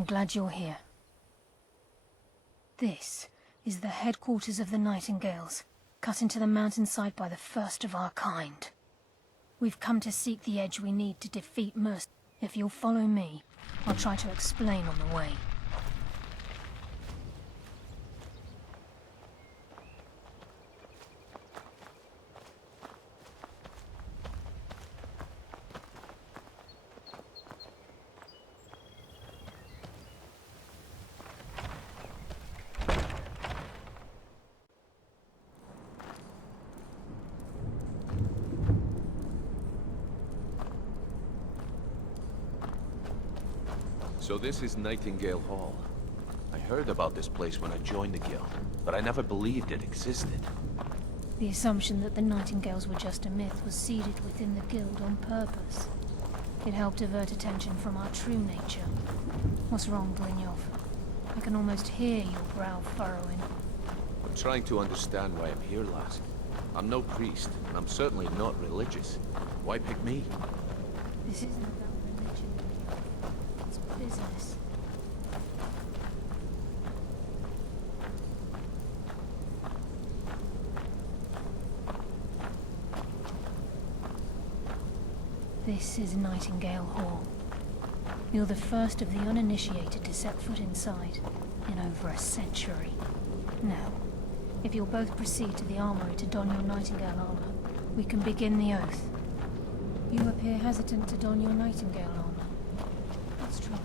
I'm glad you're here. This is the headquarters of the Nightingales, cut into the mountainside by the first of our kind. We've come to seek the edge we need to defeat Mercer. If you'll follow me, I'll try to explain on the way. So this is Nightingale Hall. I heard about this place when I joined the guild, but I never believed it existed. The assumption that the Nightingales were just a myth was seeded within the guild on purpose. It helped divert attention from our true nature. What's wrong, Brynjolf? I can almost hear your brow furrowing. I'm trying to understand why I'm here, lass. I'm no priest, and I'm certainly not religious. Why pick me? This isn't about religion. It's business. This is Nightingale Hall. You're the first of the uninitiated to set foot inside in over a century. Now, if you'll both proceed to the armory to don your Nightingale armor, we can begin the oath. You appear hesitant to don your Nightingale armor. What's trouble?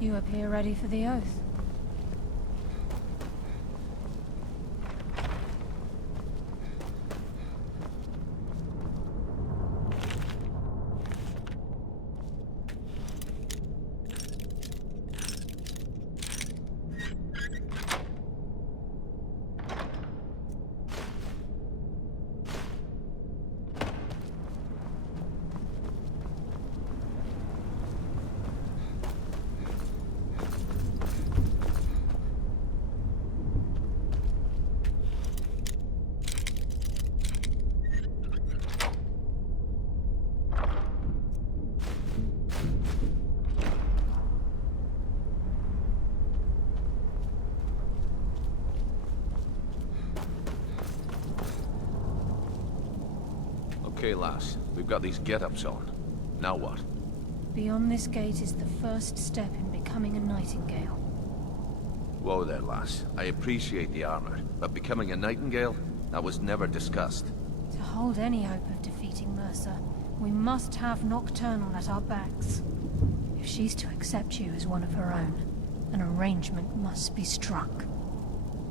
You appear ready for the oath. Okay, lass. We've got these get-ups on. Now what? Beyond this gate is the first step in becoming a Nightingale. Whoa there, lass. I appreciate the armor, but becoming a Nightingale? That was never discussed. To hold any hope of defeating Mercer, we must have Nocturnal at our backs. If she's to accept you as one of her own, an arrangement must be struck.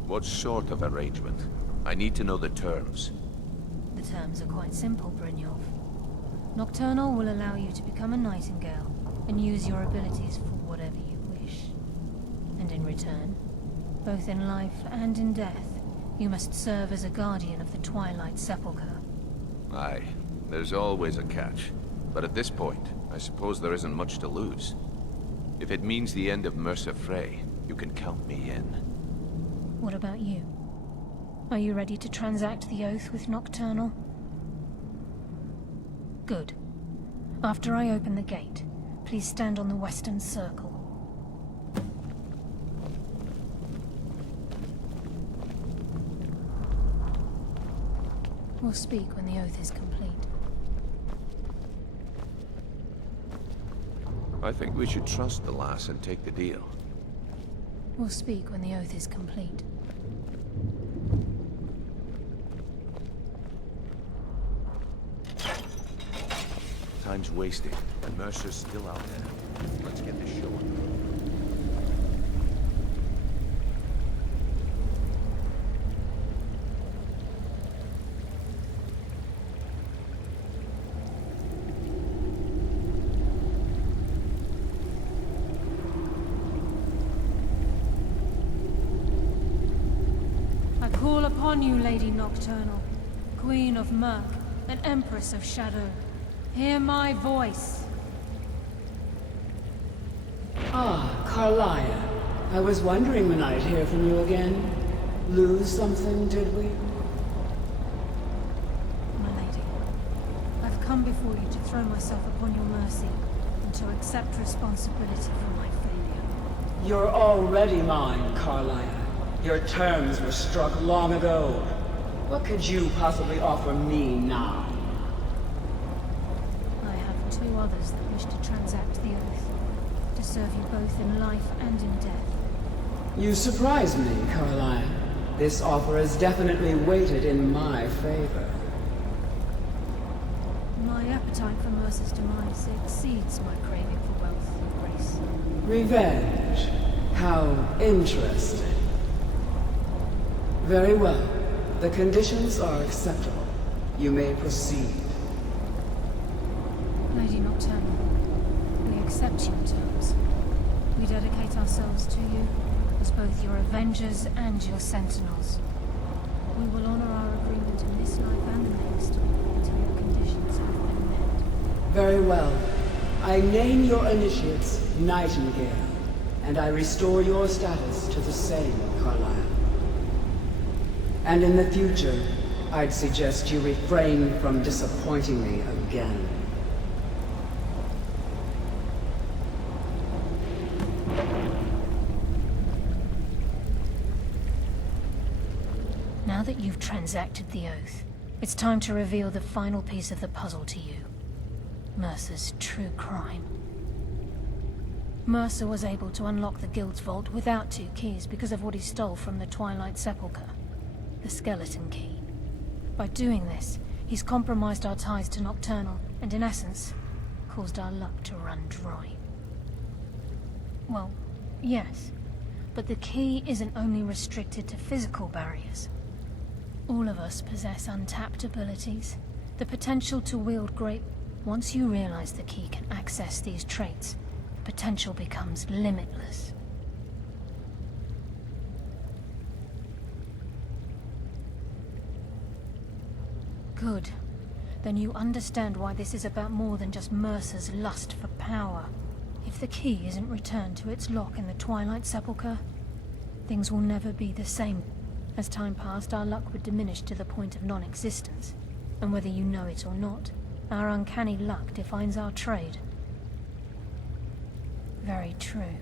What sort of arrangement? I need to know the terms. The terms are quite simple, Brynjolf. Nocturnal will allow you to become a Nightingale and use your abilities for whatever you wish. And in return, both in life and in death, you must serve as a guardian of the Twilight Sepulchre. Aye, there's always a catch. But at this point, I suppose there isn't much to lose. If it means the end of Mercer Frey, you can count me in. What about you? Are you ready to transact the oath with Nocturnal? Good. After I open the gate, please stand on the western circle. We'll speak when the oath is complete. I think we should trust the lass and take the deal. We'll speak when the oath is complete. Time's wasted, and Mercer's still out there. Let's get this show on the road. I call upon you, Lady Nocturnal, Queen of Murk and Empress of Shadow. Hear my voice. Ah, Carlia. I was wondering when I'd hear from you again. Lose something, did we? My lady, I've come before you to throw myself upon your mercy and to accept responsibility for my failure. You're already mine, Carlia. Your terms were struck long ago. What could you possibly offer me now? I have two others that wish to transact the oath, to serve you both in life and in death. You surprise me, Carlia. This offer is definitely weighted in my favor. My appetite for Mercer's demise exceeds my craving for wealth and grace. Revenge. How interesting. Very well. The conditions are acceptable. You may proceed. Lady Nocturnal, we accept your terms. We dedicate ourselves to you as both your avengers and your sentinels. We will honor our agreement in this life and the next until your conditions have been met. Very well. I name your initiates Nightingale, and I restore your status to the same, Carlisle. And in the future, I'd suggest you refrain from disappointing me again. Now that you've transacted the oath, it's time to reveal the final piece of the puzzle to you. Mercer's true crime. Mercer was able to unlock the Guild's vault without 2 keys because of what he stole from the Twilight Sepulchre. The skeleton key. By doing this, he's compromised our ties to Nocturnal, and in essence, caused our luck to run dry. Well, yes, but the key isn't only restricted to physical barriers. All of us possess untapped abilities, the potential to wield great... Once you realize the key can access these traits, the potential becomes limitless. Good. Then you understand why this is about more than just Mercer's lust for power. If the key isn't returned to its lock in the Twilight Sepulchre, things will never be the same. As time passed, our luck would diminish to the point of non-existence. And whether you know it or not, our uncanny luck defines our trade. Very true.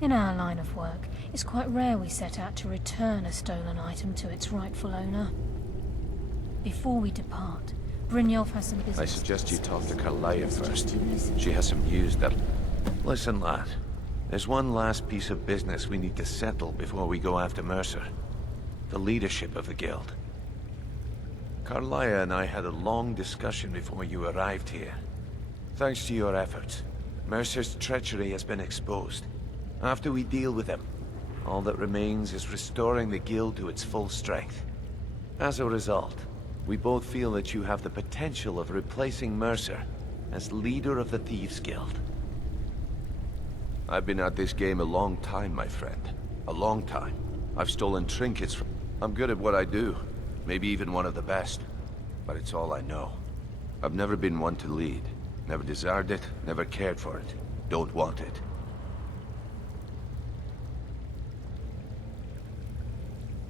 In our line of work, it's quite rare we set out to return a stolen item to its rightful owner. Before we depart, Brynjolf has some business. I suggest you talk to Carlia first. She has some news that... Listen, lad. There's one last piece of business we need to settle before we go after Mercer. The leadership of the Guild. Carlia and I had a long discussion before you arrived here. Thanks to your efforts, Mercer's treachery has been exposed. After we deal with him, all that remains is restoring the Guild to its full strength. As a result, we both feel that you have the potential of replacing Mercer as leader of the Thieves Guild. I've been at this game a long time, my friend. A long time. I've stolen trinkets from... I'm good at what I do. Maybe even one of the best. But it's all I know. I've never been one to lead. Never desired it, never cared for it. Don't want it.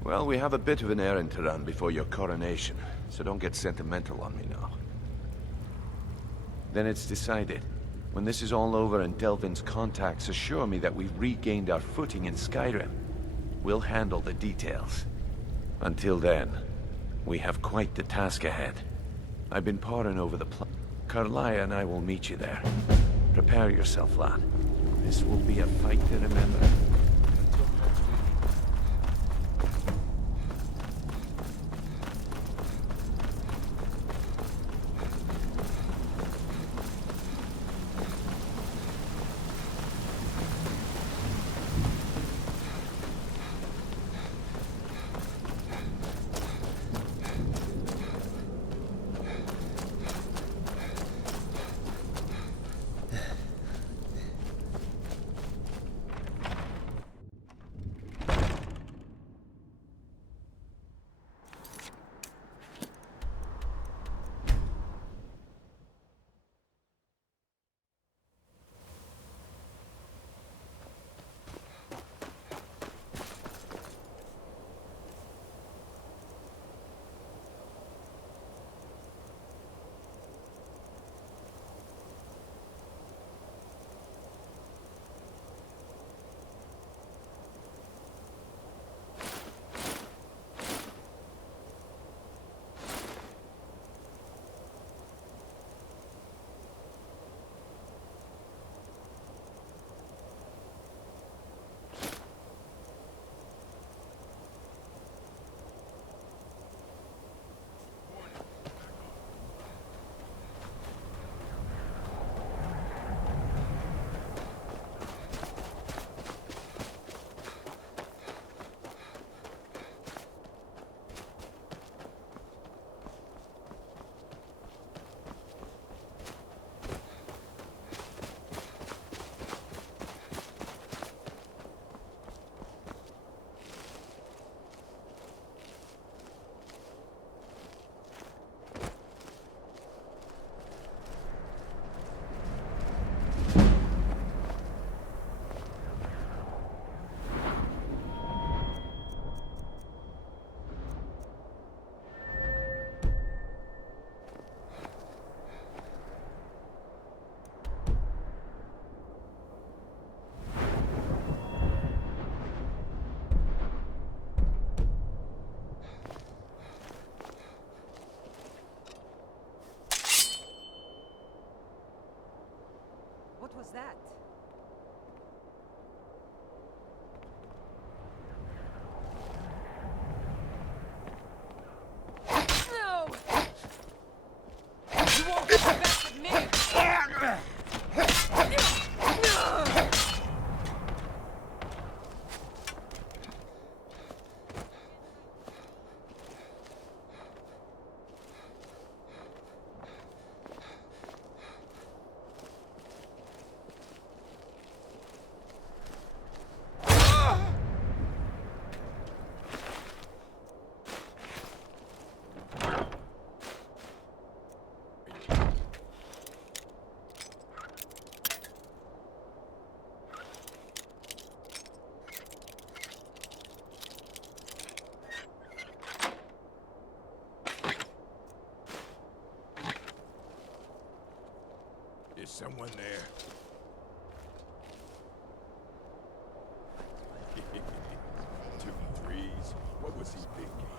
Well, we have a bit of an errand to run before your coronation, so don't get sentimental on me now. Then it's decided. When this is all over and Delvin's contacts assure me that we've regained our footing in Skyrim, we'll handle the details. Until then, we have quite the task ahead. I've been poring over the plan. Karlaya and I will meet you there. Prepare yourself, lad. This will be a fight to remember. What was that? No! You won't get the best of me! Is someone there? Two threes. What was he thinking?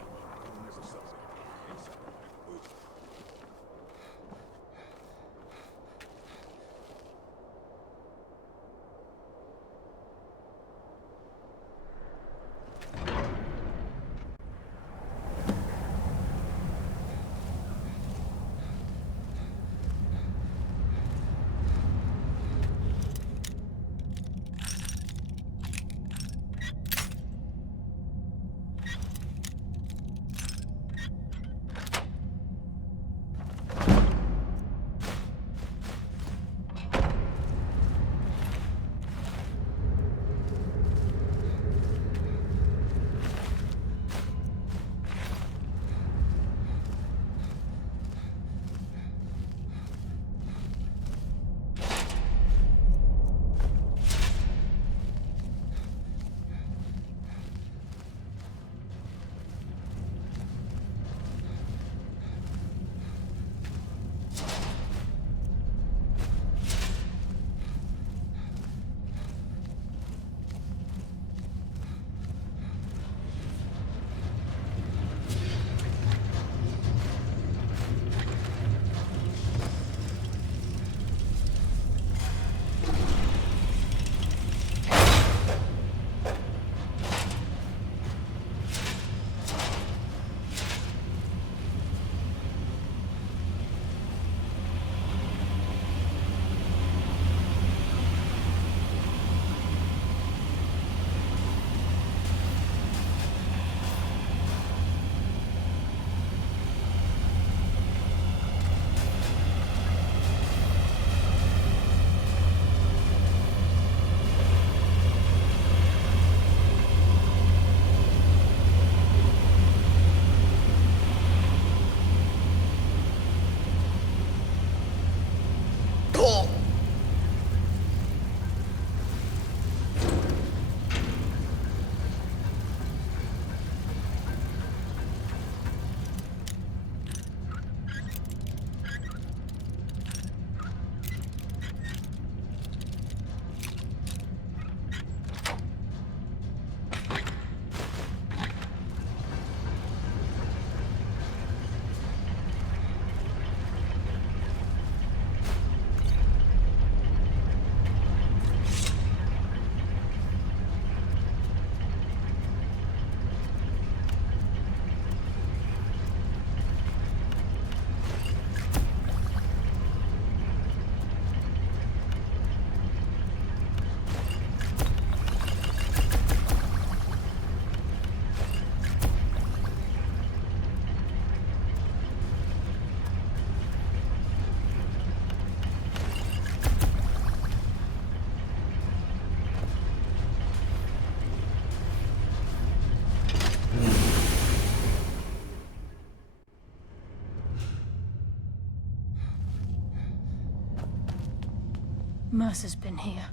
Mercer's been here.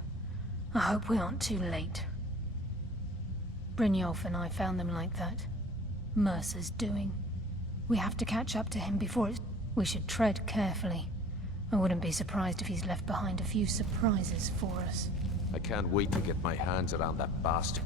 I hope we aren't too late. Brynjolf and I found them like that. Mercer's doing. We have to catch up to him before it's... We should tread carefully. I wouldn't be surprised if he's left behind a few surprises for us. I can't wait to get my hands around that bastard.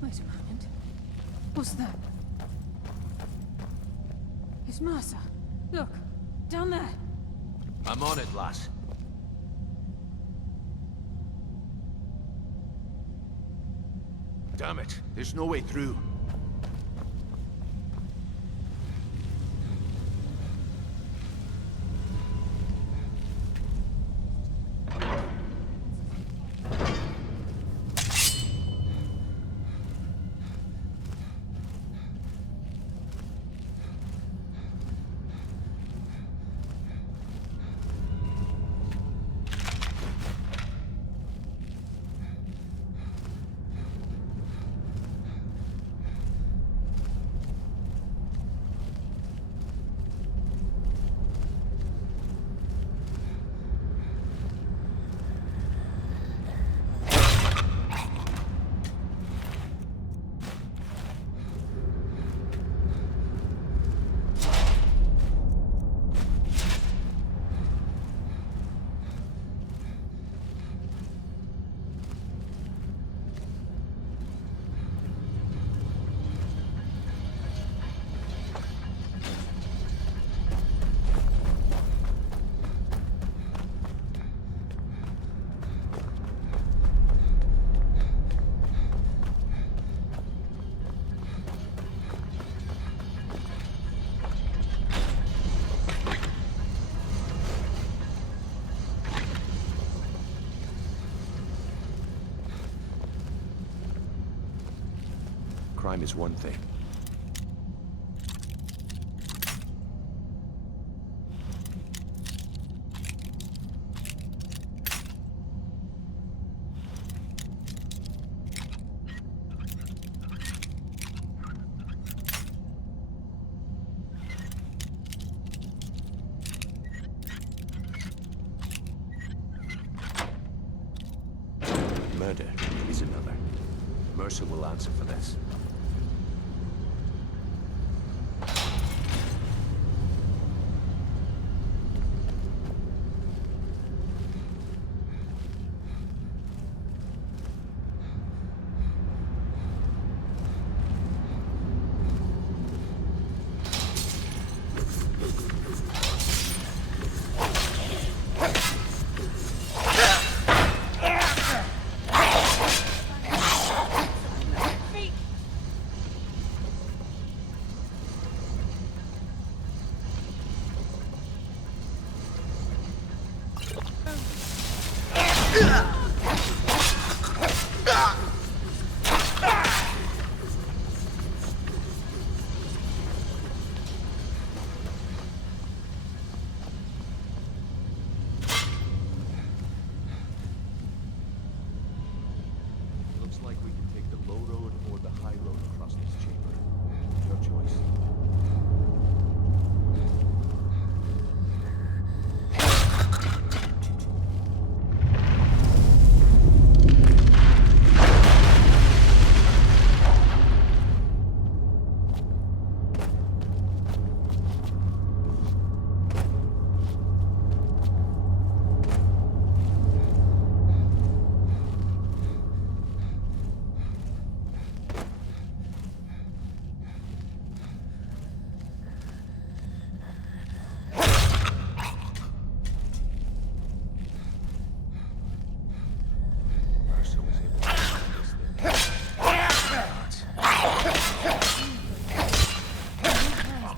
Wait a moment. What's that? It's Mercer. Look, down there. I'm on it, lass. Damn it, there's no way through. Crime is one thing. Murder is another. Mercer will answer for this.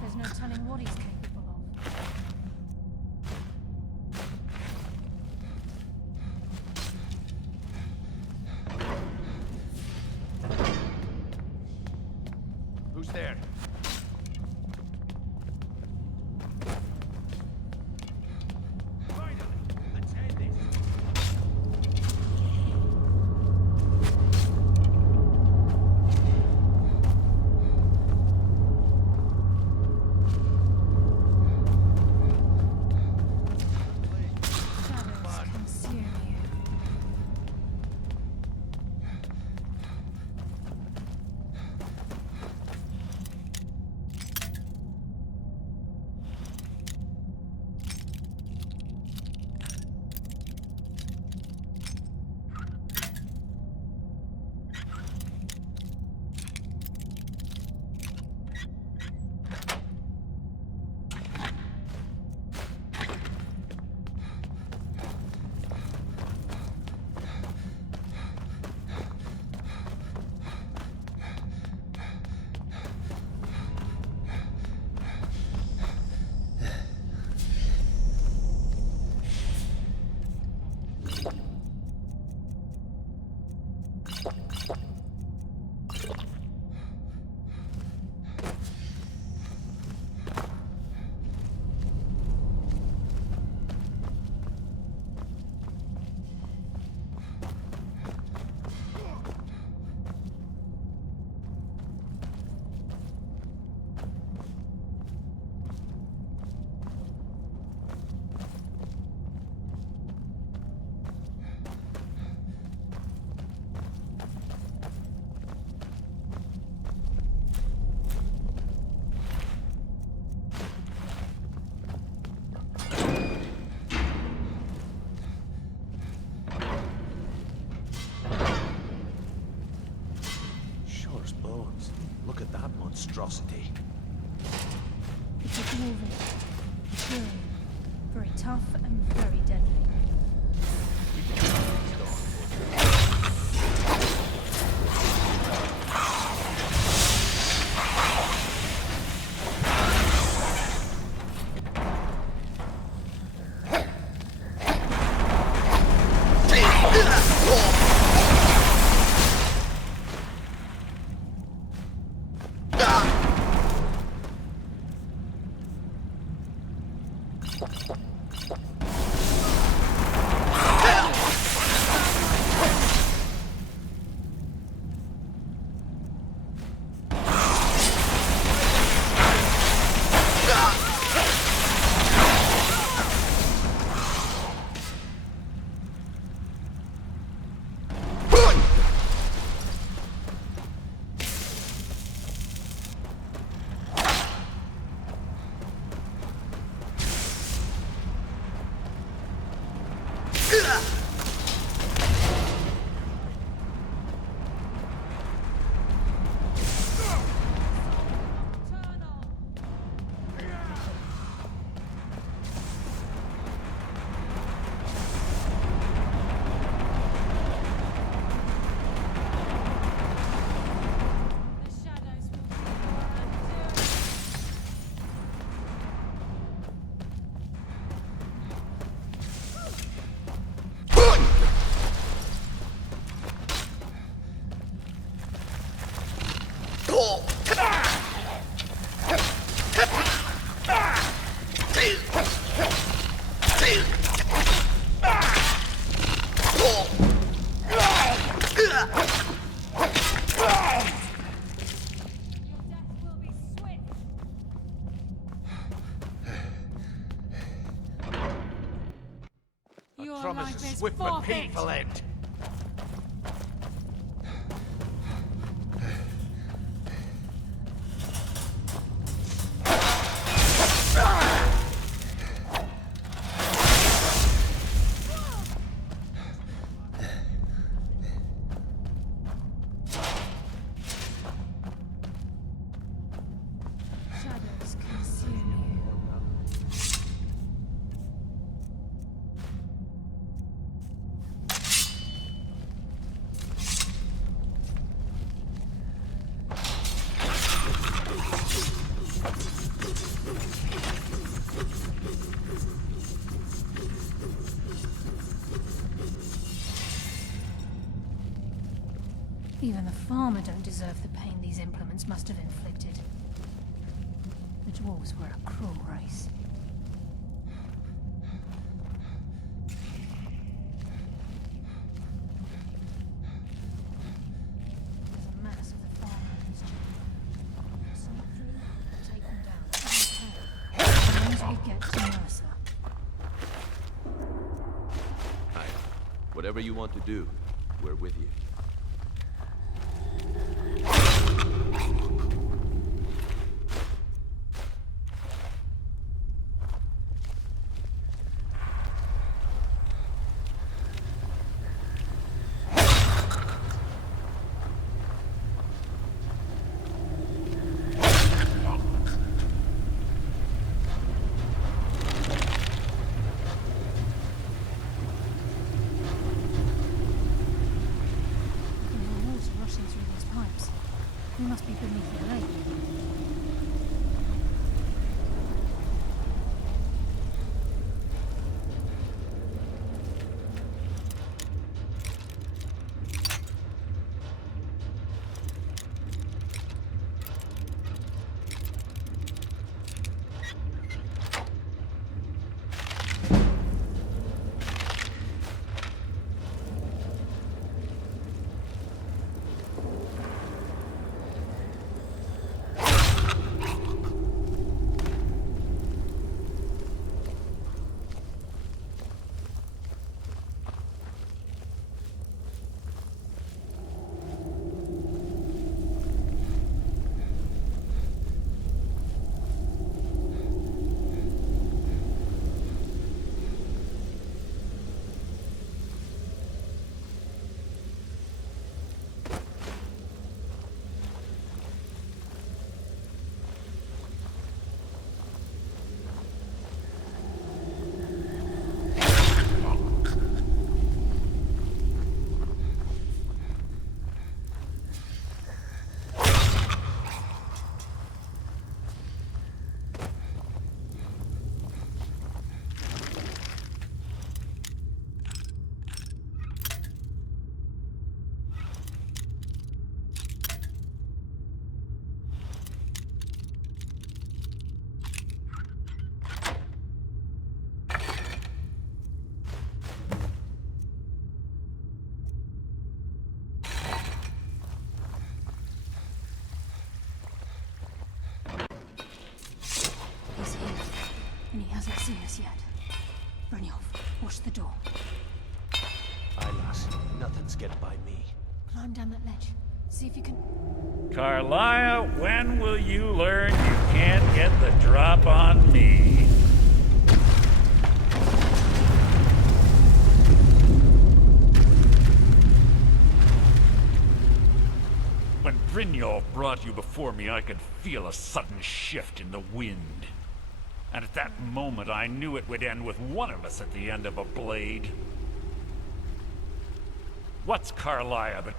There's no telling what he's capable of. Who's there? Finally, let's end this. Shadows consume you. Sure as bones. Look at that monstrosity. It's a dwarven. Pure. Very tough and very deadly. Promise a swift but painful end. Shadows consume you. Even the farmer don't deserve the pain these implements must have inflicted. The dwarves were a cruel race. There's a mass of the farmer and his children. Sort through, take them down. As long as we get to Mercer. Aye. Whatever you want to do, we're with you. We must be beneath the lake. And he hasn't seen us yet. Brynjolf, watch the door. Aye, lass. Nothing's getting by me. Climb down that ledge. See if you can... Carlisle, when will you learn you can't get the drop on me? When Brynjolf brought you before me, I could feel a sudden shift in the wind. And at that moment, I knew it would end with one of us at the end of a blade. What's Carlisle but...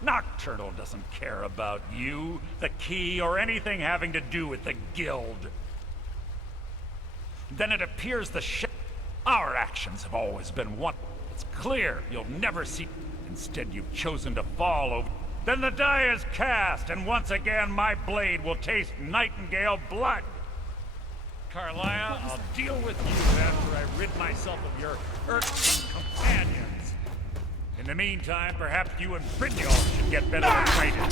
Nocturnal doesn't care about you, the key, or anything having to do with the guild. Then it appears our actions have always been one. It's clear you'll never see... Instead, you've chosen to fall over... Then the die is cast, and once again my blade will taste Nightingale blood. Carlisle, I'll deal with you after I rid myself of your irksome companions. In the meantime, perhaps you and Brynjolf should get better acquainted.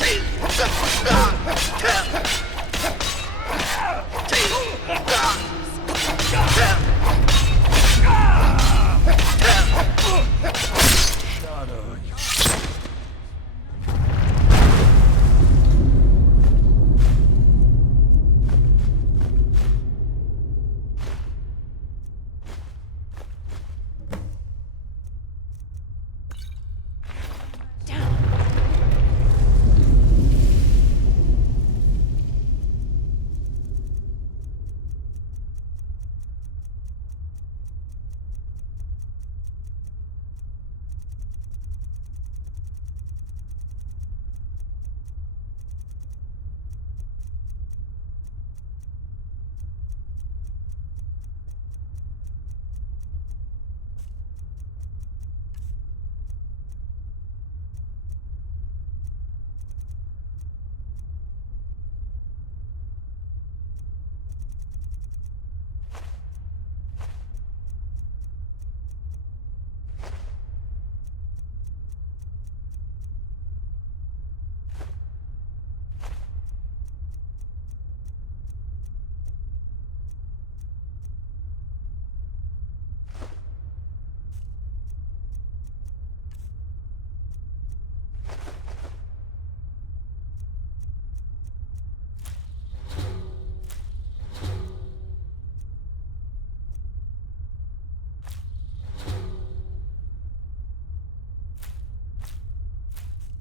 Shadow, you...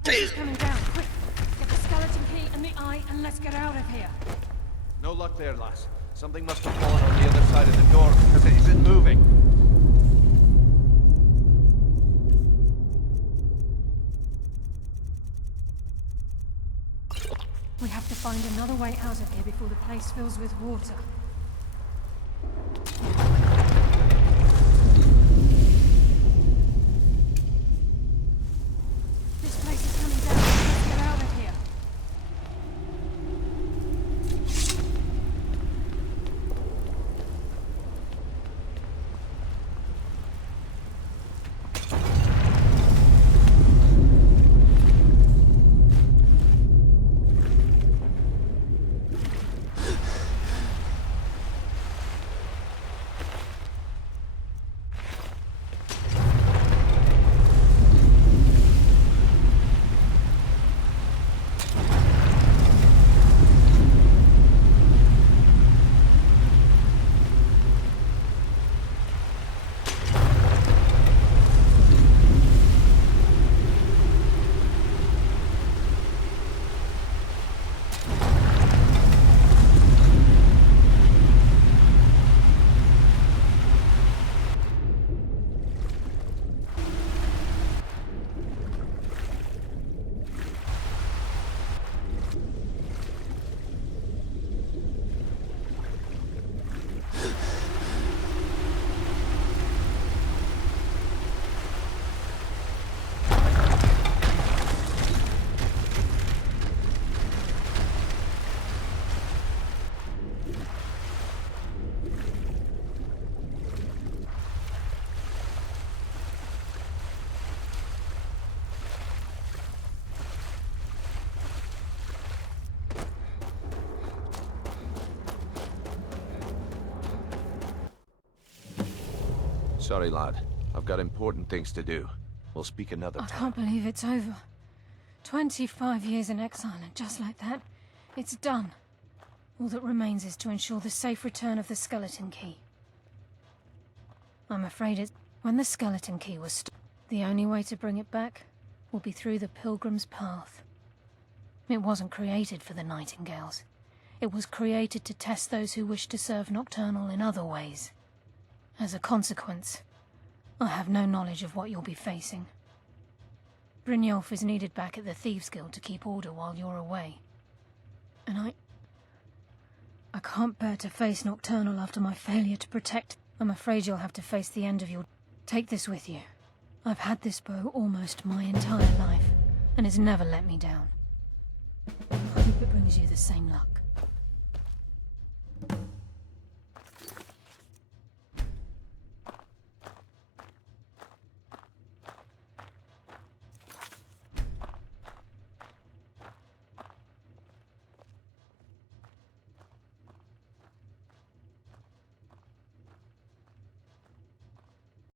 This is coming down, quick! Get the skeleton key and the eye, and let's get out of here. No luck there, lass. Something must have fallen on the other side of the door because it isn't moving. We have to find another way out of here before the place fills with water. This place is coming down. Let's get out of here. Sorry, lad. I've got important things to do. We'll speak another I time. can't believe it's over. 25 years in exile, and just like that, it's done. All that remains is to ensure the safe return of the skeleton key. I'm afraid it's... When the skeleton key was the only way to bring it back will be through the Pilgrim's Path. It wasn't created for the Nightingales. It was created to test those who wish to serve Nocturnal in other ways. As a consequence, I have no knowledge of what you'll be facing. Brynjolf is needed back at the Thieves' Guild to keep order while you're away. And I can't bear to face Nocturnal after my failure to protect. I'm afraid you'll have to face the end of your... Take this with you. I've had this bow almost my entire life, and it's never let me down. I hope it brings you the same luck.